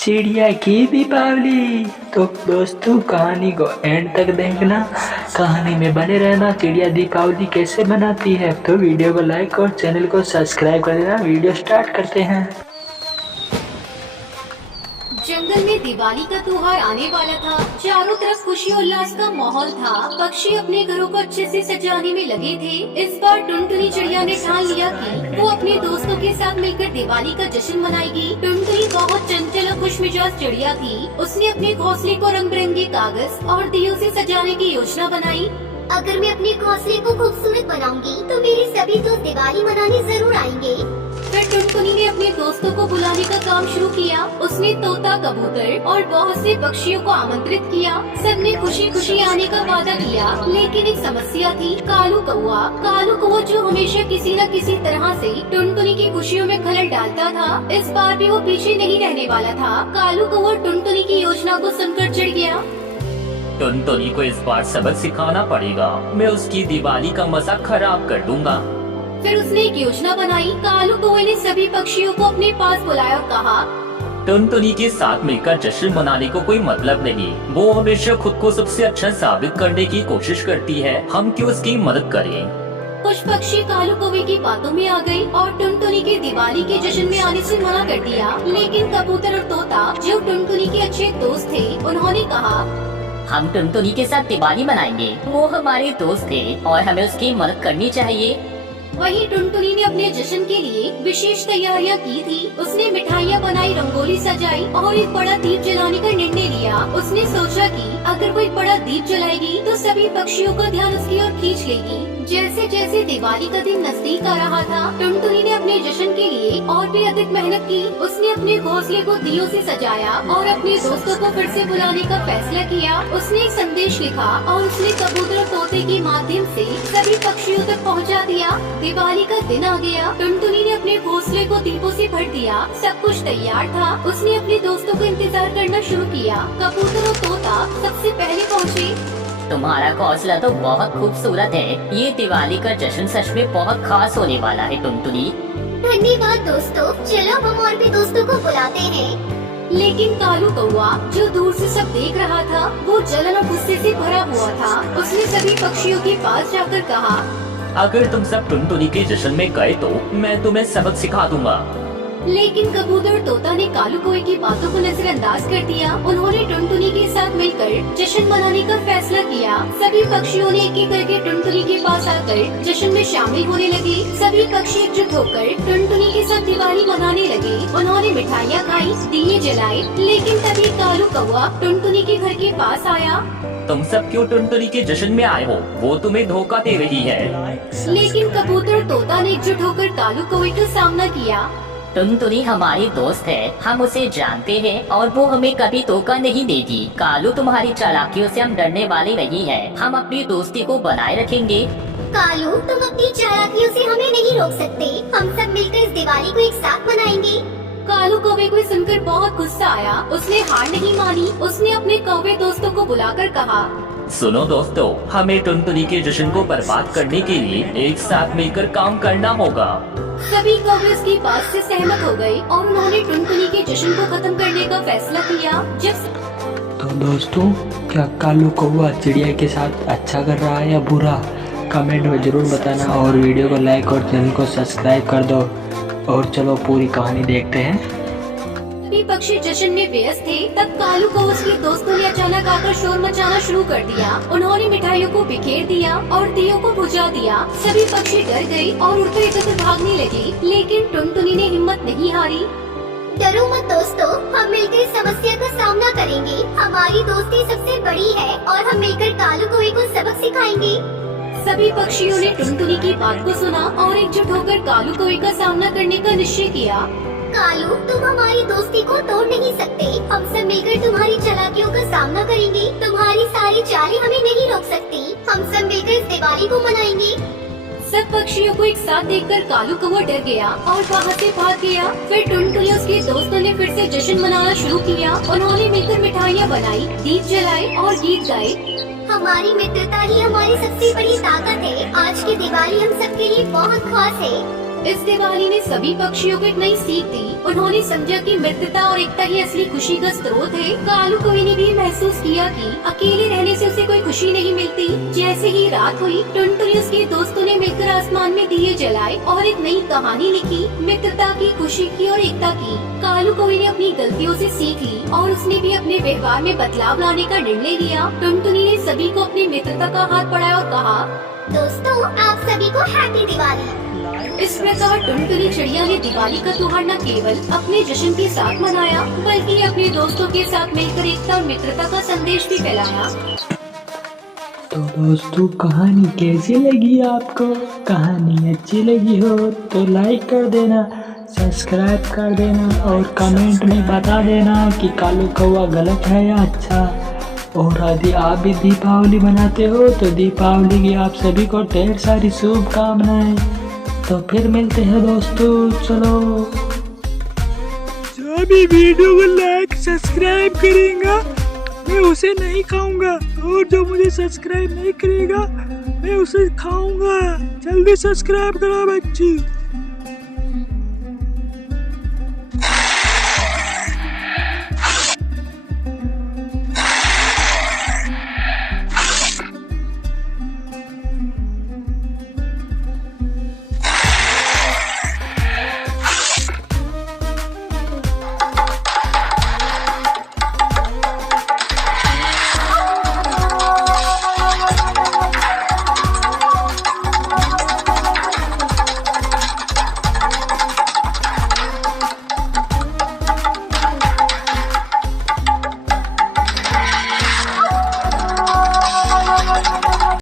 चिड़िया की दीपावली। तो दोस्तों कहानी को एंड तक देखना, कहानी में बने रहना। चिड़िया दीपावली कैसे मनाती है, तो वीडियो को लाइक और चैनल को सब्सक्राइब कर देना। वीडियो स्टार्ट करते हैं। जंगल में दिवाली का त्योहार आने वाला था। चारों तरफ खुशी उल्लास का माहौल था। पक्षी अपने घरों को अच्छे से सजाने में लगे थे। इस बार टुनटुनी चिड़िया ने ठान लिया कि वो अपने दोस्तों के साथ मिलकर दिवाली का जश्न मनाएगी। टुनटुनी बहुत चंचल और खुशमिजाज चिड़िया थी। उसने अपने घोंसले को रंग बिरंगे कागज और दियों से सजाने की योजना बनाई। अगर मैं अपने घोंसले को खूबसूरत बनाऊंगी तो मेरे सभी दोस्त दिवाली मनाने जरूर आएंगे। फिर टुनटुनी ने अपने दोस्तों को बुलाने का काम शुरू किया। उसने तोता, कबूतर और बहुत से पक्षियों को आमंत्रित किया। सबने खुशी खुशी आने का वादा किया, लेकिन एक समस्या थी। कालू कौवा जो हमेशा किसी न किसी तरह से टुनटुनी की खुशियों में खलल डालता था, इस बार भी वो पीछे नहीं रहने वाला था। कालू कौवा टुनटुनी की योजना को सुनकर चिढ़ गया। टुनटुनी को इस बार सबक सिखाना पड़ेगा। मैं उसकी दिवाली का मजा खराब कर दूंगा। फिर उसने एक योजना बनाई। कालू कौवे ने सभी पक्षियों को अपने पास बुलाया और कहा, टुनटुनी के साथ मिलकर जश्न मनाने को कोई मतलब नहीं। वो हमेशा खुद को सबसे अच्छा साबित करने की कोशिश करती है। हम क्यों उसकी मदद करें? कुछ पक्षी कालू कौवे की बातों में आ गए और टुनटुनी के दिवाली के जश्न में आने से मना कर दिया। लेकिन कबूतर और तोता, जो टुनटुनी के अच्छे दोस्त थे, उन्होंने कहा, हम टुनटुनी के साथ दिवाली मनाएंगे। वो हमारे दोस्त थे और हमें उसकी मदद करनी चाहिए। वहीं टुनटुनी ने अपने जश्न के लिए विशेष तैयारियां की थी। उसने मिठाइयां बनाई, रंगोली सजाई और एक बड़ा दीप जलाने का निर्णय लिया। उसने सोचा कि अगर वो एक बड़ा दीप जलाएगी तो सभी पक्षियों का ध्यान उसकी ओर खींच लेगी। जैसे जैसे दिवाली का दिन नजदीक आ रहा था, टुनटुनी ने अपने जश्न के लिए और भी अधिक मेहनत की। उसने अपने घोंसले को दियों से सजाया और अपने दोस्तों को फिर से बुलाने का फैसला किया। उसने एक संदेश लिखा और उसने कबूतर और तोते के माध्यम से सभी पक्षियों तक पहुंचा दिया। दिवाली का दिन आ गया। टुनटुनी ने अपने घोंसले को दीपों से भर दिया। सब कुछ तैयार था। उसने अपने दोस्तों को इंतजार करना शुरू किया। कबूतर और तोता सबसे पहले पहुँचे। तुम्हारा घोंसला तो बहुत खूबसूरत है। ये दिवाली का जश्न सच में बहुत खास होने वाला है टुनटुनी। धन्यवाद दोस्तों। चलो हम और भी दोस्तों को बुलाते हैं। लेकिन कालू कौवा, जो दूर से सब देख रहा था, वो जलन और गुस्से से भरा हुआ था। उसने सभी पक्षियों के पास जाकर कहा, अगर तुम सब टुनटुनी के जश्न में गए तो मैं तुम्हें सबक सिखा दूंगा। लेकिन कबूतर और तोता ने कालू कौवे की बातों को नजरअंदाज कर दिया। उन्होंने टुनटुनी के साथ मिलकर जश्न मनाने का फैसला किया। सभी पक्षियों ने एक एक करके टुनटुनी के पास आकर जश्न में शामिल होने लगे। सभी पक्षी एकजुट होकर टुनटुनी के साथ दिवाली मनाने लगे। उन्होंने मिठाइयाँ खाई, दिए जलाए। लेकिन तभी कालू कौवा टुनटुनी के घर के पास आया। तुम सब क्यों टुनटुनी के जश्न में आए हो? वो तुम्हें धोखा दे रही है। लेकिन कबूतर और तोता ने एकजुट होकर कालू कौवे का सामना किया। टुनटुनी हमारी दोस्त है, हम उसे जानते हैं और वो हमें कभी धोखा नहीं देगी। कालू, तुम्हारी चालाकियों से हम डरने वाले नहीं हैं। हम अपनी दोस्ती को बनाए रखेंगे। कालू, तुम अपनी चालाकियों से हमें नहीं रोक सकते। हम सब मिलकर इस दिवाली को एक साथ मनाएंगे। कालू कौवे को सुनकर बहुत गुस्सा आया। उसने हार नहीं मानी। उसने अपने कौवे दोस्तों को बुलाकर कहा, सुनो दोस्तों, हमें टुनटुनी के जश्न को बर्बाद करने के लिए एक साथ मिलकर काम करना होगा। सभी कौवे इसकी बात से सहमत हो गए और उन्होंने टुनटुनी के जश्न को खत्म करने का फैसला किया। तो दोस्तों, क्या कालू कौवा चिड़िया के साथ अच्छा कर रहा है या बुरा, कमेंट में जरूर बताना। और वीडियो को लाइक और चैनल को सब्सक्राइब कर दो। और चलो पूरी कहानी देखते हैं। सभी पक्षी जश्न में व्यस्त थे। तब कालू को उसके दोस्तों ने अचानक आकर शोर मचाना शुरू कर दिया। उन्होंने मिठाइयों को बिखेर दिया और दियों को बुझा दिया। सभी पक्षी डर गए और उड़ते इधर भागने लगे। लेकिन टुनटुनी ने हिम्मत नहीं हारी। डरो मत दोस्तों, हम मिलकर इस समस्या का सामना करेंगे। हमारी दोस्ती सबसे बड़ी है और हम मिलकर कालू कौवे को सबक सिखाएंगे। सभी पक्षियों ने टुनटुनी की बात को सुना और एकजुट होकर कालू कौवे का सामना करने का निश्चय किया। कालू, तुम हमारी दोस्ती को तोड़ नहीं सकते। हम सब मिलकर तुम्हारी चालाकियों का सामना करेंगे। तुम्हारी सारी चालें हमें नहीं रोक सकती। हम सब मिलकर इस दिवाली को मनाएंगे। सब पक्षियों को एक साथ देखकर कालू कौवा डर गया और वहाँ से भाग गया। फिर टुनटुनी और उसके दोस्तों ने फिर से जश्न मनाना शुरू किया। उन्होंने मिलकर मिठाइयाँ बनाई, दीप जलाए और गीत गाए। हमारी मित्रता ही हमारी सबसे बड़ी ताकत है। आज की दिवाली हम सबके लिए बहुत खास है। इस दिवाली ने सभी पक्षियों को एक नई सीख दी। उन्होंने समझा कि मित्रता और एकता ही असली खुशी का स्रोत है। कालू कोई ने भी महसूस किया कि अकेले रहने से उसे कोई खुशी नहीं मिलती। जैसे ही रात हुई, टुनटुनी उसके दोस्तों ने मिलकर आसमान में दिए जलाए और एक नई कहानी लिखी, मित्रता की, खुशी की और एकता की। कालू कोई ने अपनी गलतियों से सीख ली और उसने भी अपने व्यवहार में बदलाव लाने का निर्णय लिया। टुनटुनी ने सभी को अपनी मित्रता का हाथ बढ़ाया और कहा, दोस्तों आप सभी को हैप्पी दिवाली। इस प्रकार टुनटुनी चिड़िया ने दिवाली का त्योहार न केवल अपने जश्न के साथ मनाया, बल्कि अपने दोस्तों के साथ मिलकर एकता और मित्रता का संदेश भी फैलाया। तो दोस्तों, कहानी कैसी लगी आपको? कहानी अच्छी लगी हो तो लाइक कर देना, सब्सक्राइब कर देना और कमेंट में बता देना कि कालू कौवा गलत है या अच्छा। और यदि आप भी दीपावली मनाते हो तो दीपावली की आप सभी को ढेर सारी शुभकामनाएं। तो फिर मिलते हैं दोस्तों। चलो, जो भी वीडियो को लाइक सब्सक्राइब करेगा मैं उसे नहीं खाऊंगा, और जो मुझे सब्सक्राइब नहीं करेगा मैं उसे खाऊंगा। जल्दी सब्सक्राइब करो बच्ची।